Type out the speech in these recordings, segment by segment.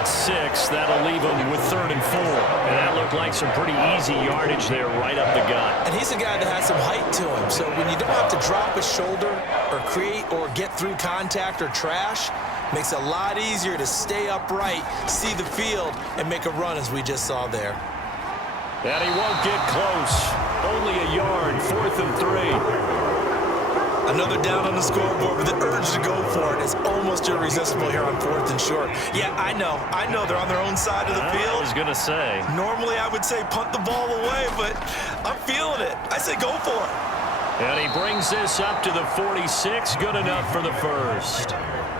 get 6. That'll leave him with 3rd and 4. And that looked like some pretty easy yardage there right up the gut. And he's a guy that has some height to him. So when you don't have to drop his shoulder or create or get through contact or trash, makes it a lot easier to stay upright, see the field, and make a run as we just saw there. And he won't get close. Only a yard, 4th and 3. Another down on the scoreboard, but the urge to go for it is almost irresistible here on 4th and short. Yeah, I know they're on their own side of the field. I was going to say. Normally I would say punt the ball away, but I'm feeling it. I say go for it. And he brings this up to the 46. Good enough for the first.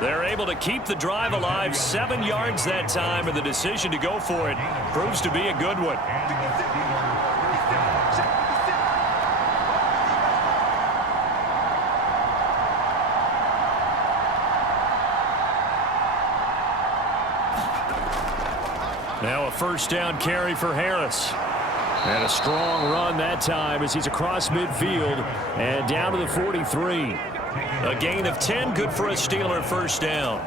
They're able to keep the drive alive, 7 yards that time, and the decision to go for it proves to be a good one. Now a first down carry for Harris. And a strong run that time as he's across midfield and down to the 43. A gain of 10, good for a Steeler first down.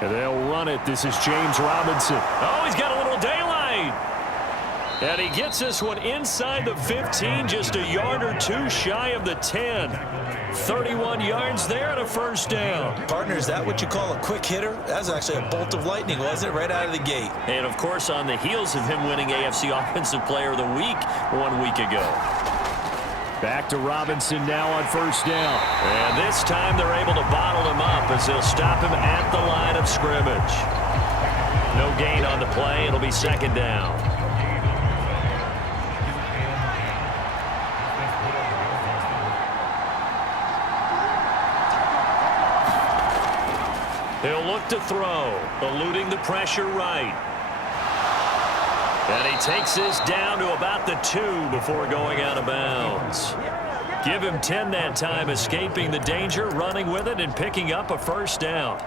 And they'll run it. This is James Robinson. Oh, he's got a little daylight. And he gets this one inside the 15, just a yard or 2 shy of the 10. 31 yards there and a first down. Partner, is that what you call a quick hitter? That was actually a bolt of lightning, wasn't it? Right out of the gate. And, of course, on the heels of him winning AFC Offensive Player of the Week 1 week ago. Back to Robinson now on first down. And this time they're able to bottle him up as they'll stop him at the line of scrimmage. No gain on the play. It'll be second down. He'll look to throw, eluding the pressure right. And he takes this down to about the 2 before going out of bounds. Give him 10 that time, escaping the danger, running with it, and picking up a first down.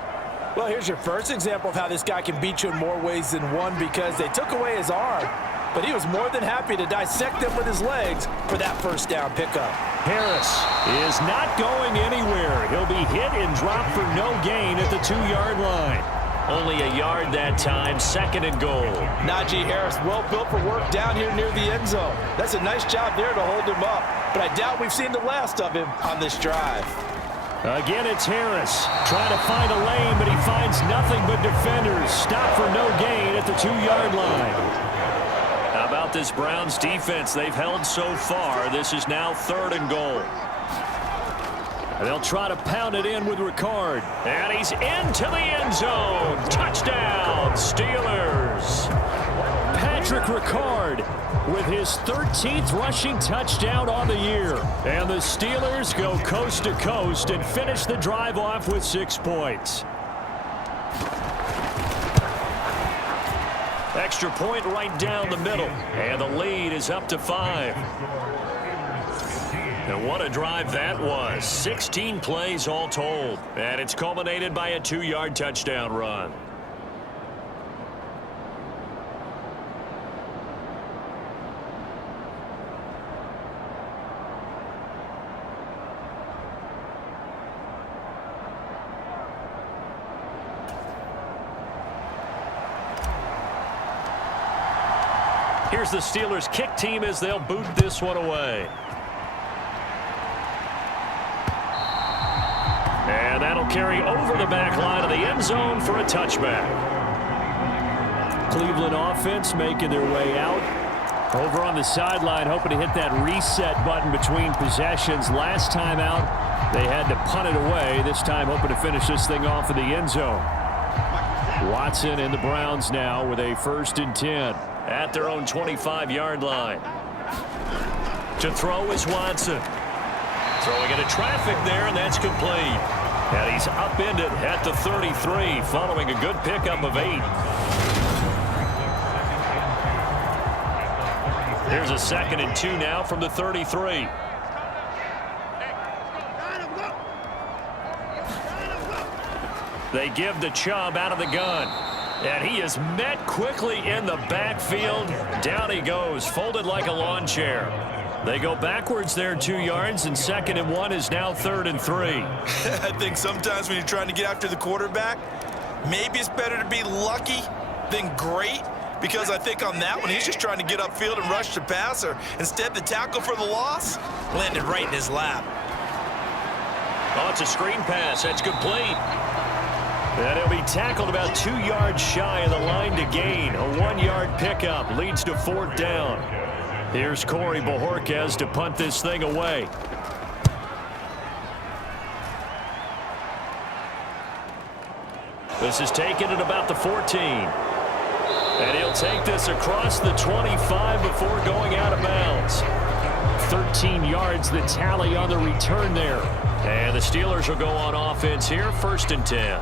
Well, here's your first example of how this guy can beat you in more ways than one, because they took away his arm, but he was more than happy to dissect them with his legs for that first down pickup. Harris is not going anywhere. He'll be hit and dropped for no gain at the 2-yard line. Only a yard that time, 2nd and goal. Najee Harris, well built for work down here near the end zone. That's a nice job there to hold him up, but I doubt we've seen the last of him on this drive. Again, it's Harris trying to find a lane, but he finds nothing but defenders. Stop for no gain at the 2-yard line. How about this Browns defense? They've held so far. This is now 3rd and goal. And they'll try to pound it in with Ricard. And he's into the end zone. Touchdown, Steelers. Patrick Ricard with his 13th rushing touchdown on the year. And the Steelers go coast to coast and finish the drive off with 6 points. Extra point right down the middle. And the lead is up to 5. And what a drive that was. 16 plays all told. And it's culminated by a 2-yard touchdown run. Here's the Steelers kick team as they'll boot this one away. And that'll carry over the back line of the end zone for a touchback. Cleveland offense making their way out. Over on the sideline, hoping to hit that reset button between possessions. Last time out, they had to punt it away. This time hoping to finish this thing off in the end zone. Watson and the Browns now with a 1st and 10 at their own 25-yard line. To throw is Watson. Throwing into traffic there, and that's complete. And he's upended at the 33, following a good pickup of 8. Here's a 2nd and 2 now from the 33. They give the Chubb out of the gun. And he is met quickly in the backfield. Down he goes, folded like a lawn chair. They go backwards there 2 yards, and 2nd and 1 is now 3rd and 3. I think sometimes when you're trying to get after the quarterback, maybe it's better to be lucky than great, because I think on that one, he's just trying to get upfield and rush the passer. Instead, the tackle for the loss landed right in his lap. Oh, it's a screen pass. That's complete. And he'll be tackled about 2 yards shy of the line to gain. A 1-yard pickup leads to 4th down. Here's Corey Bojorquez to punt this thing away. This is taken at about the 14. And he'll take this across the 25 before going out of bounds. 13 yards the tally on the return there. And the Steelers will go on offense here, 1st and 10.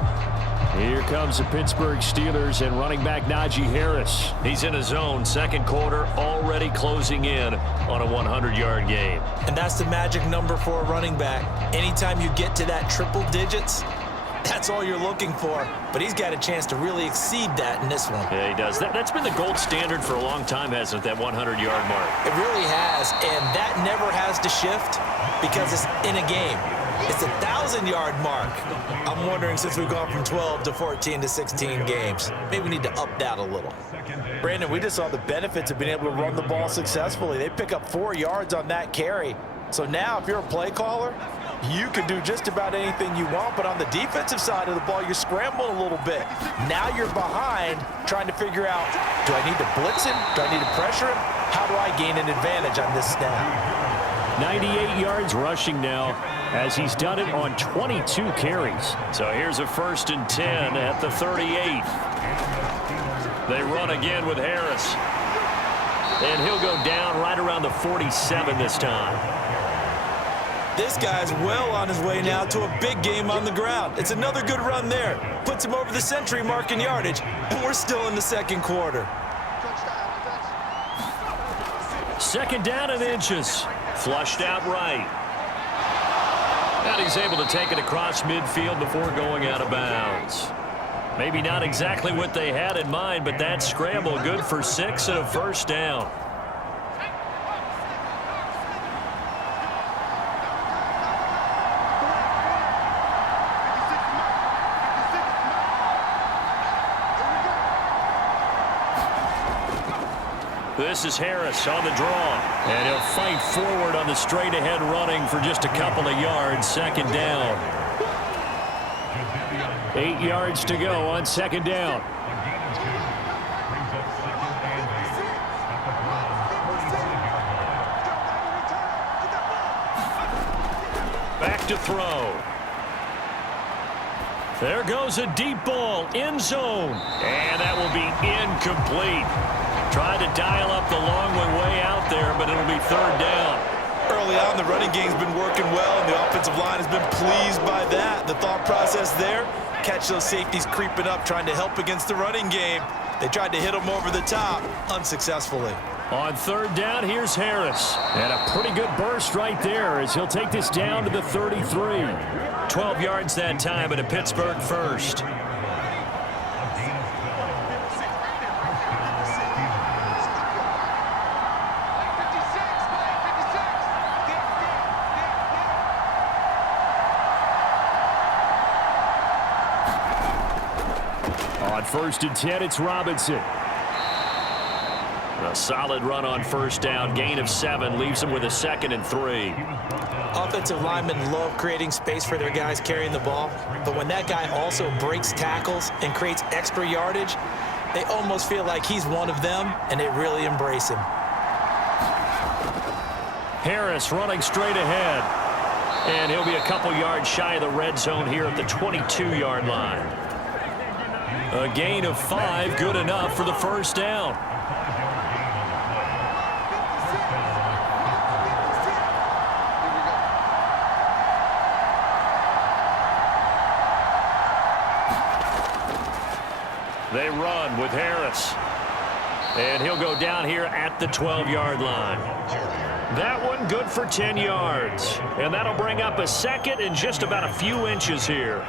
Here comes the Pittsburgh Steelers and running back Najee Harris. He's in his zone, 2nd quarter, already closing in on a 100-yard game. And that's the magic number for a running back. Anytime you get to that triple digits, that's all you're looking for. But he's got a chance to really exceed that in this one. Yeah, he does. That's been the gold standard for a long time, hasn't it, that 100-yard mark? It really has, and that never has to shift because it's in a game. It's a 1,000-yard mark. I'm wondering, since we've gone from 12 to 14 to 16 games, maybe we need to up that a little. Brandon, we just saw the benefits of being able to run the ball successfully. They pick up 4 yards on that carry. So now, if you're a play caller, you can do just about anything you want, but on the defensive side of the ball, you're scrambling a little bit. Now you're behind, trying to figure out, do I need to blitz him? Do I need to pressure him? How do I gain an advantage on this snap? 98 yards rushing now, as he's done it on 22 carries. So here's a 1st and 10 at the 38. They run again with Harris. And he'll go down right around the 47 this time. This guy's well on his way now to a big game on the ground. It's another good run there. Puts him over the century mark in yardage, and we're still in the 2nd quarter. 2nd down and inches. Flushed out right. And he's able to take it across midfield before going out of bounds. Maybe not exactly what they had in mind, but that scramble good for 6 and a 1st down. This is Harris on the draw. And he'll fight forward on the straight-ahead running for just a couple of yards. 2nd down. 8 yards to go on 2nd down. Back to throw. There goes a deep ball, end zone. And that will be incomplete. Tried to dial up the long way out there, but it'll be 3rd down. Early on, the running game's been working well, and the offensive line has been pleased by that. The thought process there, catch those safeties creeping up, trying to help against the running game. They tried to hit them over the top, unsuccessfully. On 3rd down, here's Harris. And a pretty good burst right there as he'll take this down to the 33. 12 yards that time at a Pittsburgh 1st. On 1st and 10, it's Robinson. A solid run on 1st down. Gain of 7 leaves him with a 2nd and 3. Offensive linemen love creating space for their guys carrying the ball, but when that guy also breaks tackles and creates extra yardage, they almost feel like he's one of them, and they really embrace him. Harris running straight ahead. And he'll be a couple yards shy of the red zone here at the 22-yard line. A gain of 5, good enough for the 1st down. They run with Harris. And he'll go down here at the 12-yard line. That one good for 10 yards. And that'll bring up a 2nd and just about a few inches here.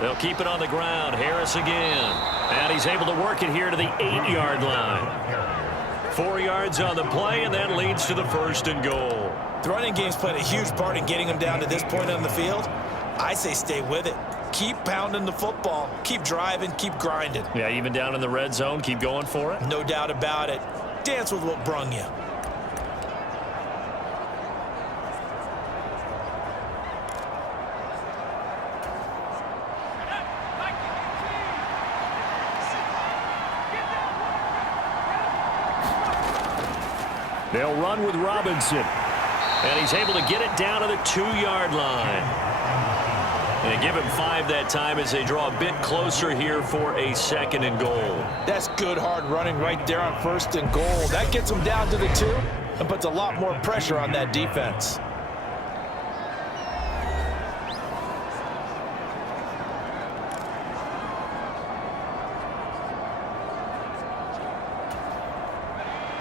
They'll keep it on the ground. Harris again. And he's able to work it here to the 8-yard line. 4 yards on the play, and that leads to the 1st and goal. The running game's played a huge part in getting him down to this point on the field. I say stay with it. Keep pounding the football. Keep driving. Keep grinding. Yeah, even down in the red zone, keep going for it. No doubt about it. Dance with what brung you. They'll run with Robinson. And he's able to get it down to the 2-yard line. And they give him 5 that time as they draw a bit closer here for a 2nd and goal. That's good hard running right there on 1st and goal. That gets them down to the 2 and puts a lot more pressure on that defense.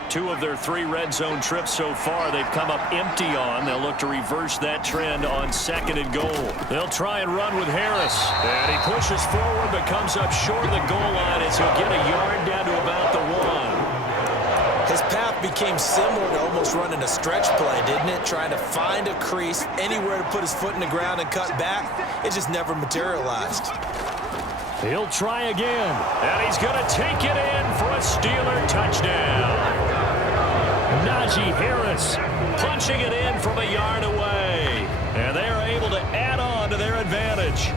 Two of their 3 red zone trips so far they've come up empty on. They'll look to reverse that trend on 2nd and goal. They'll try and run with Harris. And he pushes forward but comes up short of the goal line as he'll get a yard down to about the 1. His path became similar to almost running a stretch play, didn't it? Trying to find a crease, anywhere to put his foot in the ground and cut back. It just never materialized. He'll try again. And he's going to take it in for a Steeler touchdown. Najee Harris punching it in from a yard away. And they are able to add on to their advantage.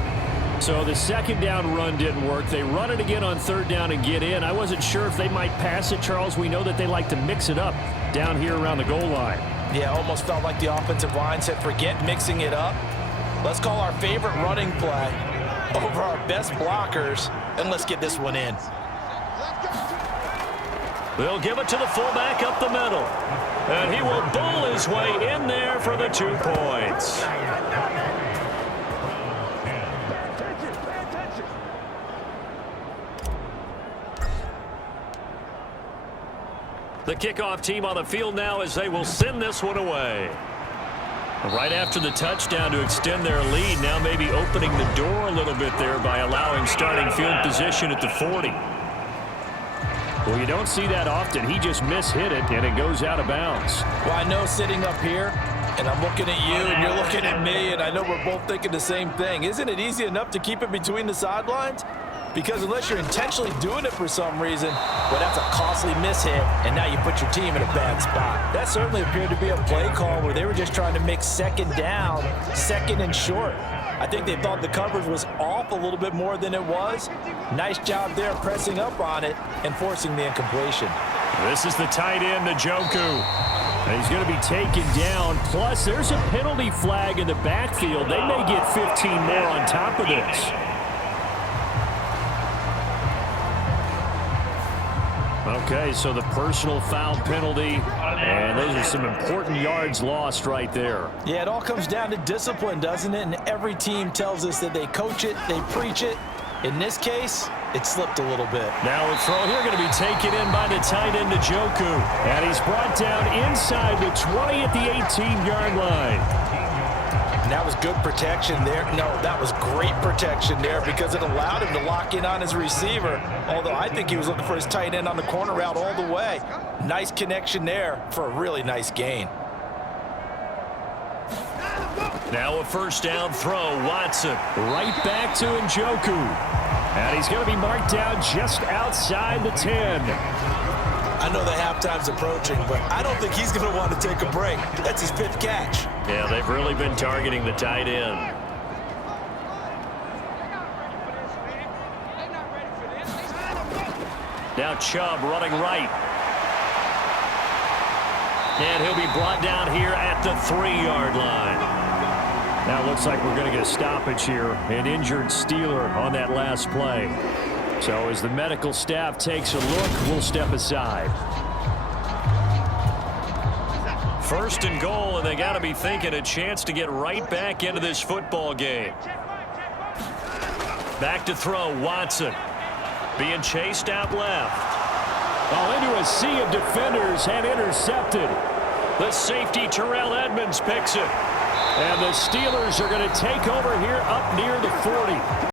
So the 2nd down run didn't work. They run it again on 3rd down and get in. I wasn't sure if they might pass it, Charles. We know that they like to mix it up down here around the goal line. Yeah, almost felt like the offensive line said, forget mixing it up. Let's call our favorite running play over our best blockers, and let's get this one in. They'll give it to the fullback up the middle. And he will bull his way in there for the 2 points. The kickoff team on the field now as they will send this one away. Right after the touchdown to extend their lead, now maybe opening the door a little bit there by allowing starting field position at the 40. Well, you don't see that often. He just mishit it, and it goes out of bounds. Well, I know sitting up here, and I'm looking at you, and you're looking at me, and I know we're both thinking the same thing. Isn't it easy enough to keep it between the sidelines? Because unless you're intentionally doing it for some reason, well, that's a costly mishit, and now you put your team in a bad spot. That certainly appeared to be a play call where they were just trying to make 2nd down, 2nd and short. I think they thought the coverage was off a little bit more than it was. Nice job there pressing up on it and forcing the incompletion. This is the tight end, Njoku. And he's going to be taken down. Plus, there's a penalty flag in the backfield. They may get 15 more on top of this. Okay, so the personal foul penalty, and those are some important yards lost right there. Yeah, it all comes down to discipline, doesn't it? And every team tells us that they coach it, they preach it. In this case, it slipped a little bit. Now a throw here going to be taken in by the tight end, Njoku. And he's brought down inside the 20 at the 18-yard line. And that was good protection there. No, that was great protection there because it allowed him to lock in on his receiver. Although I think he was looking for his tight end on the corner route all the way. Nice connection there for a really nice gain. Now a 1st down throw. Watson right back to Njoku. And he's going to be marked down just outside the 10. I know the halftime's approaching, but I don't think he's going to want to take a break. That's his 5th catch. Yeah, they've really been targeting the tight end. Now Chubb running right. And he'll be brought down here at the 3-yard line. Now it looks like we're going to get a stoppage here. An injured Steeler on that last play. So as the medical staff takes a look, we'll step aside. 1st and goal, and they got to be thinking a chance to get right back into this football game. Back to throw, Watson. Being chased out left. Oh, into a sea of defenders and intercepted. The safety, Terrell Edmonds, picks it. And the Steelers are going to take over here up near the 40.